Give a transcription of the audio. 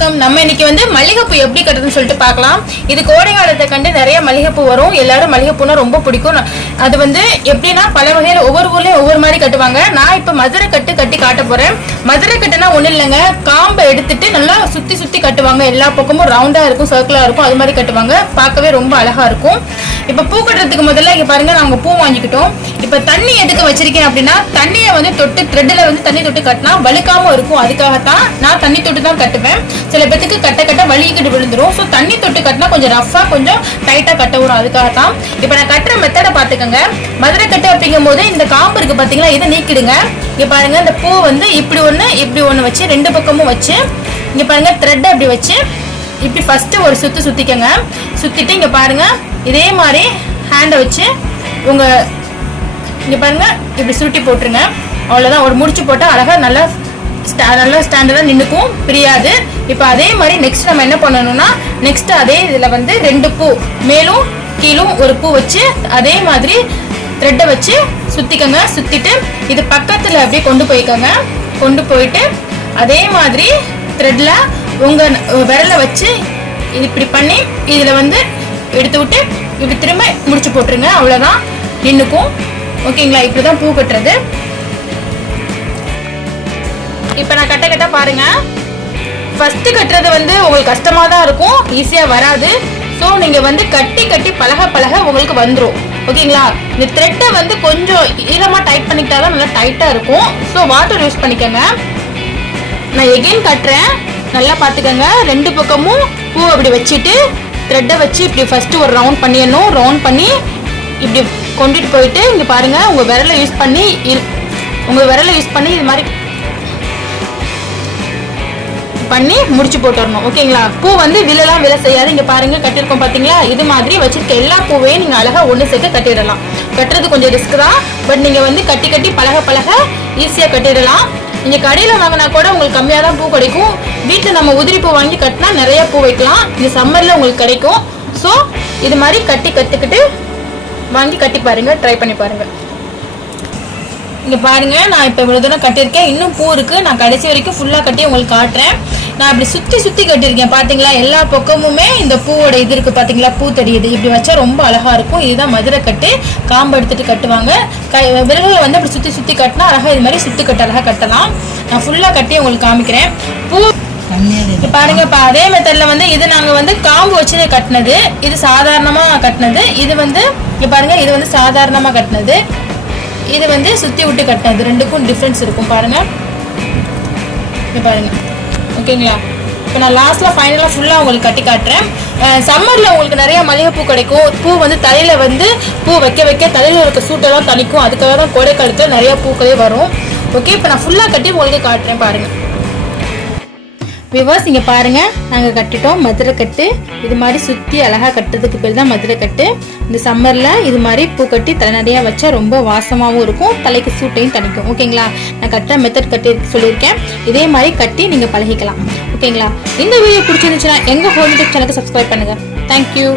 வணக்கம். நம்ம இன்னைக்கு வந்து மல்லிகைப்பூ எப்படி கட்டுறதுன்னு சொல்லிட்டு பார்க்கலாம். இது கோடை காலத்தை கண்டு நிறைய மல்லிகைப்பூ வரும். எல்லாரும் மல்லிகைப்பூனா ரொம்ப பிடிக்கும். அது வந்து எப்படின்னா பல வகையில் ஒவ்வொரு ஊர்லயும் ஒவ்வொரு மாதிரி கட்டுவாங்க. நான் இப்போ மதுரை கட்டு கட்டி காட்ட போறேன். மதுரை கட்டுனா ஒன்றும் இல்லைங்க. காம்பை எடுத்துட்டு நல்லா சுத்தி சுத்தி கட்டுவாங்க. எல்லா பக்கமும் ரவுண்டா இருக்கும் சர்க்கிளா இருக்கும். அது மாதிரி கட்டுவாங்க. பார்க்கவே ரொம்ப அழகா இருக்கும். இப்போ பூ கட்டுறதுக்கு முதல்ல இங்கே பாருங்க நாங்கள் பூ வாங்கிக்கிட்டோம். இப்போ தண்ணி எதுக்கு வச்சிருக்கேன் அப்படின்னா தண்ணியை வந்து தொட்டு த்ரெட்டில் வந்து தண்ணி தொட்டு கட்டினா வழுக்காம இருக்கும். அதுக்காகத்தான் நான் தண்ணி தொட்டு தான் கட்டுவேன். சில பேத்துக்கு கட்ட கட்ட வலிக்கிட்டு விழுந்துடும் ஸோ தண்ணி தொட்டு கட்டினா கொஞ்சம் ரஃபா கொஞ்சம் டைட்டாக கட்ட வரும். அதுக்காகத்தான் இப்போ நான் கட்டுற மெத்தடை பார்த்துக்கோங்க. மதுரை கட்டு அப்படிங்கும் போது இந்த காம்பு இருக்கு பார்த்தீங்களா இதை நீக்கிடுங்க. இங்கே பாருங்க இந்த பூ வந்து இப்படி ஒன்று இப்படி ஒன்று வச்சு ரெண்டு பக்கமும் வச்சு இங்கே பாருங்க த்ரெட்டை அப்படி வச்சு இப்படி ஃபஸ்ட்டு ஒரு சுற்று சுற்றிக்கங்க சுற்றிட்டு இங்கே பாருங்க. இதே மாதிரி ஹேண்டை வச்சு உங்கள் இங்கே பாருங்கள் இப்படி சுருட்டி போட்டுருங்க. அவ்வளோதான் ஒரு முடிச்சு போட்டால் அழகாக நல்லா ஸ்டா- நல்லா ஸ்டாண்டர்டாக நின்றுக்கும் பிரியாது. இப்போ அதே மாதிரி நெக்ஸ்ட் நம்ம என்ன பண்ணணும்னா நெக்ஸ்ட் அதே இதில் வந்து ரெண்டு பூ மேலும் கீழும் ஒரு பூ வச்சு அதே மாதிரி த்ரெட்டை வச்சு சுற்றிக்கோங்க சுற்றிட்டு இது பக்கத்தில் அப்படியே கொண்டு போய்க்கோங்க. கொண்டு போயிட்டு அதே மாதிரி த்ரெட்டில் உங்கள் விரலை வச்சு இது இப்படி பண்ணி இதில் வந்து எடுத்து விட்டு இப்படி திரும்ப முடிச்சு போட்டுருங்க. அவ்வளோதான் நின்னுக்கும் ஓகேங்களா? இப்படிதான் பூ கட்டுறது. இப்போ நான் கட்ட கட்ட பாருங்கள் ஃபஸ்ட்டு கட்டுறது வந்து உங்களுக்கு கஷ்டமாக தான் இருக்கும். ஈஸியாக வராது. ஸோ நீங்கள் வந்து கட்டி கட்டி பழக பழக உங்களுக்கு வந்துடும் ஓகேங்களா? இந்த த்ரெட்டை வந்து கொஞ்சம் ஈரமாக டைட் பண்ணிக்கிட்டா தான் நல்லா டைட்டாக இருக்கும். ஸோ வாட்டர் யூஸ் பண்ணிக்கோங்க. நான் எகைன் கட்டுறேன். நல்லா பார்த்துக்கோங்க. ரெண்டு பக்கமும் பூ அப்படி வச்சுட்டு த்ரெட்டை வச்சு இப்படி ஃபர்ஸ்ட் ஒரு ரவுண்ட் பண்ணிடணும். ரவுண்ட் பண்ணி இப்படி கொண்டுட்டு போயிட்டு இங்க பாருங்க உங்க விரலை யூஸ் பண்ணி உங்கள் உங்க விரலை யூஸ் பண்ணி இது மாதிரி பண்ணி முடிச்சு போட்டுடணும். ஓகேங்களா பூ வந்து விழலாம் விலை செய்யாது. இங்க பாருங்க கட்டியிருக்கோம் பார்த்தீங்களா இது மாதிரி வச்சிருக்க எல்லா பூவையும் நீங்க அழகா ஒன்று சேர்த்து கட்டிடலாம். கட்டுறது கொஞ்சம் ரிஸ்க் தான். பட் நீங்க வந்து கட்டி கட்டி பழக பழக ஈஸியா கட்டிடலாம். நீங்கள் கடையில் வாங்கினா கூட உங்களுக்கு கம்மியாக தான் பூ கிடைக்கும். வீட்டில் நம்ம உதிரி பூ வாங்கி கட்டினா நிறைய பூ வைக்கலாம். இது சம்மரில் உங்களுக்கு கிடைக்கும். ஸோ இது மாதிரி கட்டி கற்றுக்கிட்டு வாங்கி கட்டி பாருங்கள் ட்ரை பண்ணி பாருங்கள் இங்கே பாருங்கள் நான் இப்போ இவ்வளோ தூரம் கட்டியிருக்கேன். இன்னும் பூ இருக்குது நான் கடைசி வரைக்கும் ஃபுல்லாக கட்டி உங்களுக்கு காட்டுறேன். நான் இப்படி சுத்தி சுத்தி கட்டியிருக்கேன் பாத்தீங்களா? எல்லா பக்கமுமே இந்த பூவோட இது இருக்கு பாத்தீங்களா? பூ தெரியுது இப்படி வச்சா ரொம்ப அழகா இருக்கும். இதுதான் மதுரை கட்டு. காம்பு எடுத்துட்டு கட்டுவாங்க. கை விரல்களை வந்து அப்படி சுத்தி சுத்தி கட்டினா அழகா இது மாதிரி சுத்தி கட்டு அழகா கட்டலாம். நான் ஃபுல்லா கட்டி உங்களுக்கு காமிக்கிறேன். பூ இப்ப பாருங்க இப்ப அதே மெத்தட்ல வந்து இது நாங்க வந்து காம்பு வச்சு கட்டினது. இது சாதாரணமா கட்டினது. இது வந்து இங்க பாருங்க இது வந்து சாதாரணமா கட்டினது. இது வந்து சுத்தி விட்டு கட்டினது. ரெண்டுக்கும் டிஃப்ரென்ஸ் இருக்கும் பாருங்க. இங்க பாருங்க. ஓகேங்களா இப்போ நான் லாஸ்ட்டில் ஃபைனலாக ஃபுல்லாக உங்களுக்கு கட்டி காட்டுறேன். சம்மரில் உங்களுக்கு நிறைய மல்லிகைப்பூ கிடைக்கும். பூ வந்து தலையில் வந்து பூ வைக்க வைக்க தலையில் இருக்க சூட்டெல்லாம் தணிக்கும் அதுக்காக தான் கோடைக்காலத்தில் நிறைய பூக்களே வரும். ஓகே இப்போ நான் ஃபுல்லாக கட்டி உங்களுக்கு காட்டுறேன் பாருங்கள் விவாஸ் இங்கே பாருங்கள் நாங்கள் கட்டிட்டோம் மதுரை கட்டு. இது மாதிரி சுற்றி அழகாக கட்டுறதுக்கு பேர் தான் மதுரை கட்டு. இந்த சம்மரில் இது மாதிரி பூ கட்டி தலைநடையாக வச்சா ரொம்ப வாசமாகவும் இருக்கும். தலைக்கு சூட்டையும் தணிக்கும். ஓகேங்களா? நான் கட்டுற மெத்தட் கட்டி சொல்லியிருக்கேன். இதே மாதிரி கட்டி நீங்கள் பழகிக்கலாம். ஓகேங்களா? இந்த வீடியோ பிடிச்சிருந்துச்சுன்னா எங்கள் ஹோம் சேனலுக்கு சப்ஸ்கிரைப் பண்ணுங்கள் தேங்க்யூ